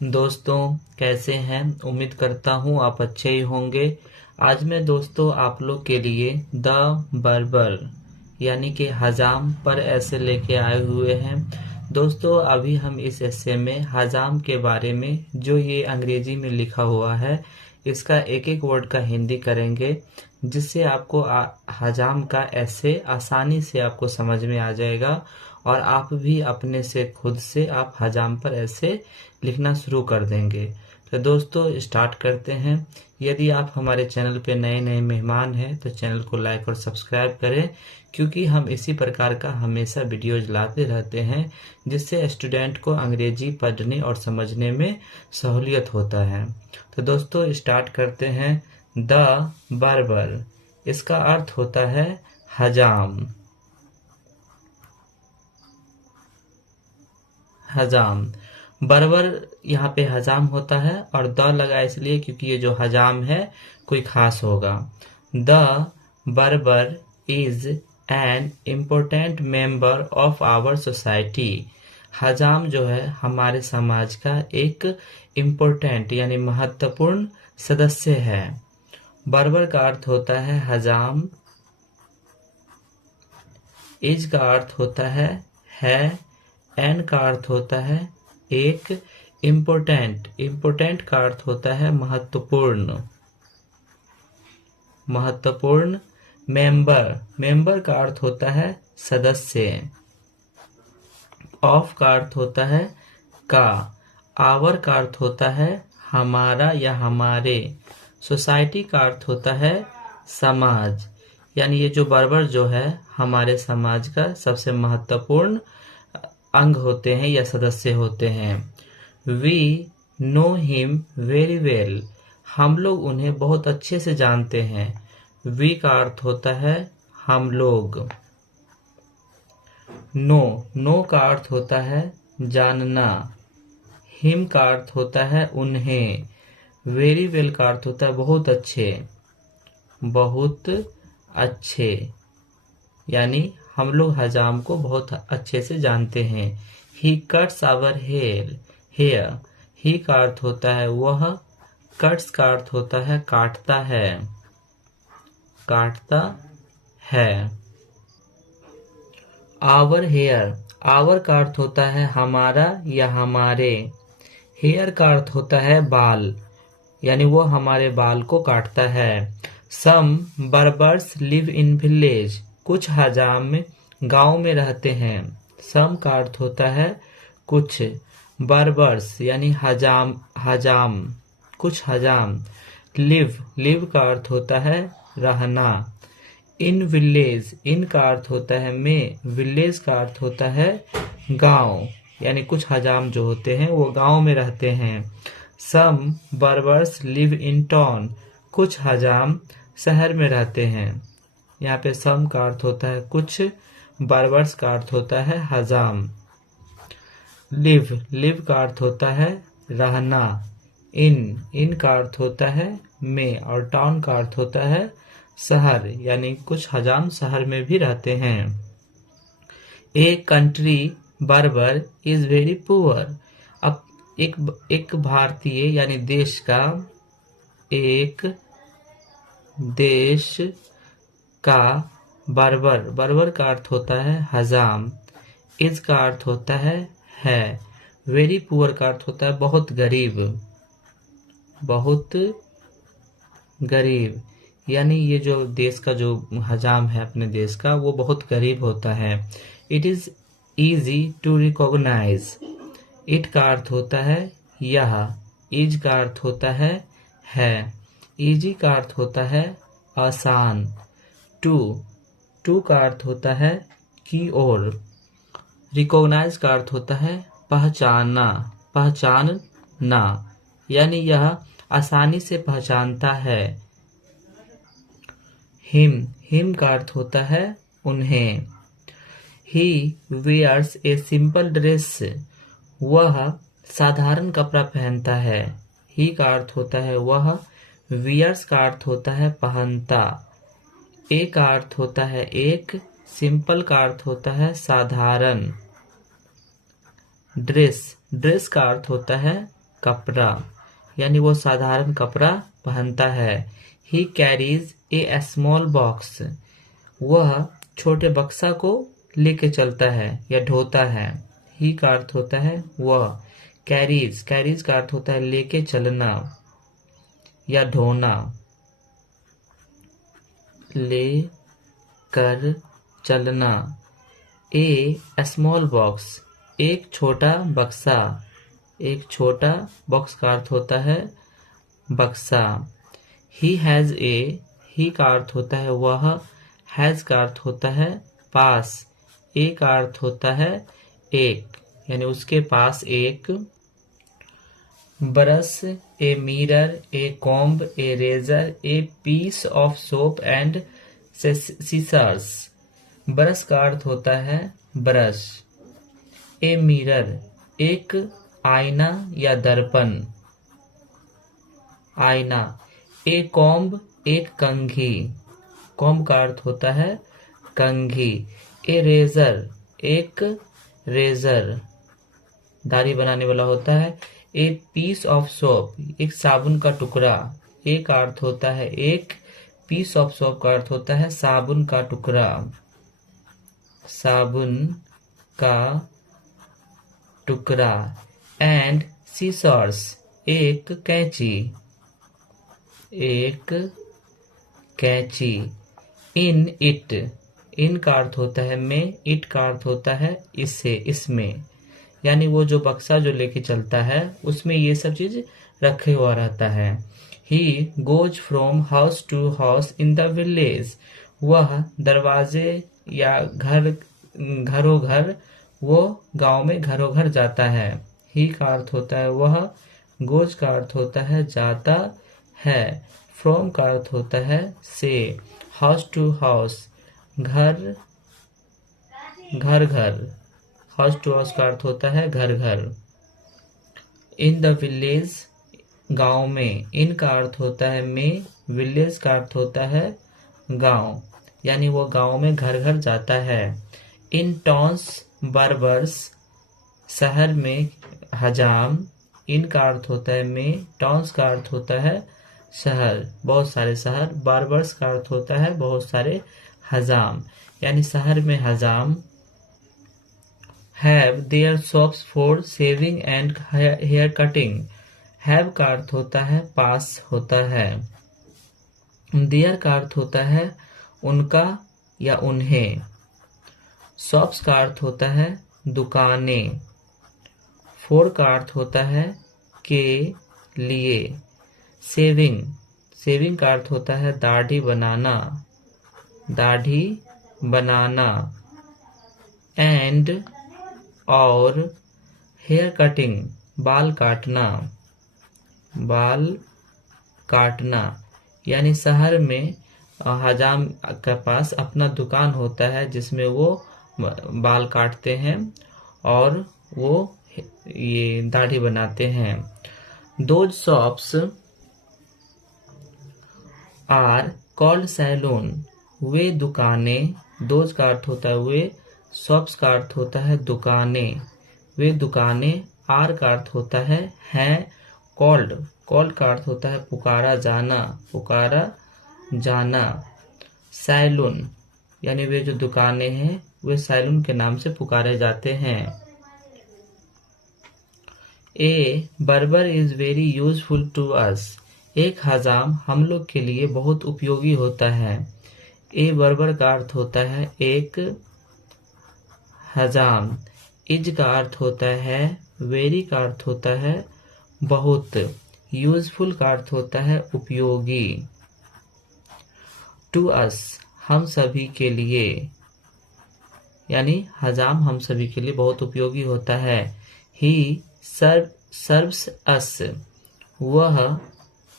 दोस्तों कैसे हैं। उम्मीद करता हूँ आप अच्छे ही होंगे। आज मैं दोस्तों आप लोग के लिए द बर्बर यानी कि हजाम पर ऐसे लेके आए हुए हैं। दोस्तों अभी हम इस ऐसे में हजाम के बारे में जो ये अंग्रेजी में लिखा हुआ है इसका एक एक वर्ड का हिंदी करेंगे, जिससे आपको हजाम का ऐसे आसानी से आपको समझ में आ जाएगा और आप भी अपने से खुद से आप हजाम पर ऐसे लिखना शुरू कर देंगे। तो दोस्तों स्टार्ट करते हैं। यदि आप हमारे चैनल पे नए नए मेहमान हैं तो चैनल को लाइक और सब्सक्राइब करें, क्योंकि हम इसी प्रकार का हमेशा वीडियोज लाते रहते हैं जिससे स्टूडेंट को अंग्रेजी पढ़ने और समझने में सहूलियत होता है। तो दोस्तों स्टार्ट करते हैं। द बार्बर, इसका अर्थ होता है हजाम। हजाम बर्बर यहाँ पे हजाम होता है और द लगा इसलिए क्योंकि ये जो हजाम है कोई खास होगा। The barber is an important member of our society. हजाम जो है हमारे समाज का एक इम्पोर्टेंट यानी महत्वपूर्ण सदस्य है। बर्बर का अर्थ होता है हजाम, इज का अर्थ होता है एन का अर्थ होता है एक, इम्पोर्टेंट का अर्थ होता है महत्वपूर्ण। मेंबर का अर्थ होता है सदस्य। ऑफ का अर्थ होता है का। आवर का अर्थ होता है हमारा या हमारे। सोसाइटी का अर्थ होता है समाज। यानी ये जो बर्बर जो है हमारे समाज का सबसे महत्वपूर्ण अंग होते हैं या सदस्य होते हैं। We know him very well, हम लोग उन्हें बहुत अच्छे से जानते हैं। वी का अर्थ होता है हम लोग। नो का अर्थ होता है जानना। हिम का अर्थ होता है उन्हें। वेरी वेल का अर्थ होता है बहुत अच्छे। यानी हम लोग हजाम को बहुत अच्छे से जानते हैं। He cuts our hair. He का अर्थ होता है वह, कट्स का अर्थ होता है काटता है। आवर हेयर, आवर का अर्थ होता है हमारा या हमारे। हेयर का अर्थ होता है बाल, यानी वो हमारे बाल को काटता है। सम बर्बर्स लिव इन विलेज, कुछ हजाम गांव में रहते हैं। सम का अर्थ होता है कुछ। बर्बर्स यानी हजाम कुछ हजाम। लिव का अर्थ होता है रहना। इन विलेज, इन का अर्थ होता है में, विलेज का अर्थ होता है गांव, यानी कुछ हजाम जो होते हैं वो गांव में रहते हैं। सम बर्बर्स लिव इन टाउन, कुछ हजाम शहर में रहते हैं। यहाँ पे सम का अर्थ होता है कुछ, बर्बर्स का अर्थ होता है हजाम। लिव का अर्थ होता है रहना। इन का अर्थ होता है में और टाउन का अर्थ होता है शहर, यानी कुछ हजाम शहर में भी रहते हैं। ए कंट्री बर्बर इज वेरी पुअर, अब एक भारतीय यानी देश का, एक देश का बर्बर का अर्थ होता है हजाम। इज का अर्थ होता है वेरी पुअर का अर्थ होता है बहुत गरीब। यानी ये जो देश का जो हजाम है अपने देश का वो बहुत गरीब होता है। It is easy to recognise, it का अर्थ होता है यह। इज का अर्थ होता है इजी का अर्थ होता है आसान। टू का अर्थ होता है की ओर। रिकॉग्नाइज का अर्थ होता है पहचानना, यानी यह आसानी से पहचानता है। हिम का अर्थ होता है उन्हें। He wears a simple dress, वह साधारण कपड़ा पहनता है। ही का अर्थ होता है वह, वियर्स का अर्थ होता है पहनता। ए का अर्थ होता है एक, सिंपल का अर्थ होता है साधारण। ड्रेस का अर्थ होता है कपड़ा, यानी वो साधारण कपड़ा पहनता है। He carries A small box, वह छोटे बक्सा को लेके चलता है या ढोता है। ही का अर्थ होता है वह, कैरीज, कैरीज का अर्थ होता है लेके चलना या ढोना। ले कर चलना। ए स्मॉल बॉक्स, एक छोटा बक्सा, एक छोटा बॉक्स का अर्थ होता है बक्सा। ही हैज ए, ही का अर्थ होता है वह, हैज का अर्थ होता है पास, ए का अर्थ होता है एक, यानी उसके पास एक। Brush, a mirror, a comb, a razor, a piece of soap and scissors. Brush का अर्थ होता है ब्रश। ए मिरर, एक आईना या दर्पण, आईना। ए कॉम्ब, एक कंघी, कॉम्ब का अर्थ होता है कंघी। ए रेजर, एक रेजर, दाढ़ी बनाने वाला होता है। ए पीस ऑफ सोप, एक साबुन का टुकड़ा, ए का अर्थ होता है एक, पीस ऑफ सोप का अर्थ होता है साबुन का टुकड़ा, साबुन का टुकड़ा। एंड सीसर्स, एक कैंची, एक कैंची। इन इट, इन का अर्थ होता है में, इट का अर्थ होता है इससे, इसमें, यानी वो जो बक्सा जो लेके चलता है उसमें ये सब चीज रखे हुआ रहता है। He goes from house to house in the village, वह दरवाजे या घरों घर, वो गांव में घरों घर जाता है। ही का अर्थ होता है वह, गोज का अर्थ होता है जाता है, फ्रॉम का अर्थ होता है से, हाउस टू हाउस, घर घर, हाउस टू हाउस का अर्थ होता है घर घर। इन द विलेज, गांव में, इन का अर्थ होता है में, विलेज का अर्थ होता है गांव, यानी वो गांव में घर घर जाता है। इन टाउन्स बार्बर्स, शहर में हजाम, इन का अर्थ होता है में, टाउन्स का अर्थ होता है शहर, बहुत सारे शहर, बार्बर्स का अर्थ होता है बहुत सारे हजाम, यानी शहर में हजाम। Have their shops for shaving and hair cutting, have का अर्थ होता है पास होता है। देयर का अर्थ होता है उनका या उन्हें। शॉप्स का अर्थ होता है दुकानें। फॉर का अर्थ होता है के लिए। शेविंग, शेविंग का अर्थ होता है दाढ़ी बनाना, दाढ़ी बनाना। एंड और हेयर कटिंग, बाल काटना, बाल काटना, यानी शहर में हजाम के पास अपना दुकान होता है जिसमें वो बाल काटते हैं और वो ये दाढ़ी बनाते हैं। Those shops are called saloon, वे दुकानें, दोज का अर्थ होता है वे, शॉप्स का अर्थ होता है दुकानें, वे दुकानें। आर का अर्थ होता है हैं, कॉल्ड, कॉल्ड का अर्थ होता है पुकारा जाना, पुकारा जाना। सैलून, यानी वे जो दुकानें हैं वे सैलून के नाम से पुकारे जाते हैं। A barber is very useful to us, एक हजाम हम लोग के लिए बहुत उपयोगी होता है। ए बर्बर का अर्थ होता है एक हजाम। इज का अर्थ होता है वेरी का अर्थ होता है बहुत। यूजफुल का अर्थ होता है उपयोगी। टू अस, हम सभी के लिए, यानी हजाम हम सभी के लिए बहुत उपयोगी होता है। ही सर्व्स अस, वह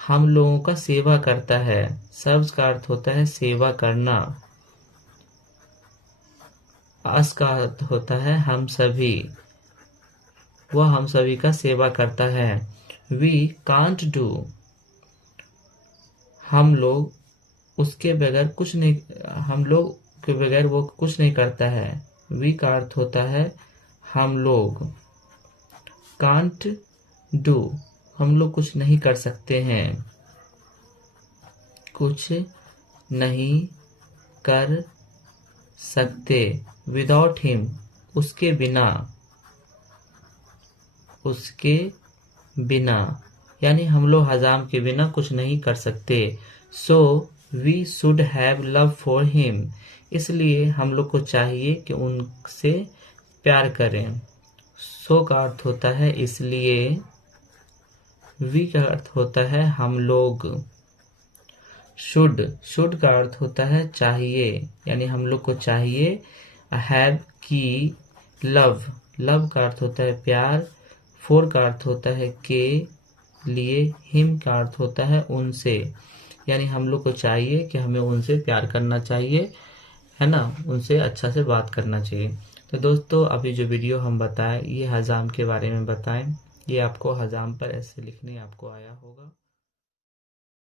हम लोगों का सेवा करता है। सर्व्स का अर्थ होता है सेवा करना। अस का अर्थ होता है हम सभी, वह हम सभी का सेवा करता है। वी कांट डू, हम लोग उसके बगैर कुछ नहीं, हम लोग के बगैर वो कुछ नहीं करता है। वी का अर्थ होता है हम लोग। कांट डू, हम लोग कुछ नहीं कर सकते हैं, कुछ नहीं कर सकते। विदाउट हिम, उसके बिना, उसके बिना, यानी हम लोग हजाम के बिना कुछ नहीं कर सकते। So we should have love for him, इसलिए हम लोग को चाहिए कि उनसे प्यार करें। सो का अर्थ होता है इसलिए, वी का अर्थ होता है हम लोग। शुड का अर्थ होता है चाहिए, यानी हम लोग को चाहिए। हैव की, लव का अर्थ होता है प्यार। फॉर का अर्थ होता है के लिए। हिम का अर्थ होता है उनसे, यानी हम लोग को चाहिए कि हमें उनसे प्यार करना चाहिए, है ना, उनसे अच्छा से बात करना चाहिए। तो दोस्तों अभी जो वीडियो हम बताएं ये हजाम के बारे में बताएं, ये आपको हजाम पर ऐसे लिखने आपको आया होगा।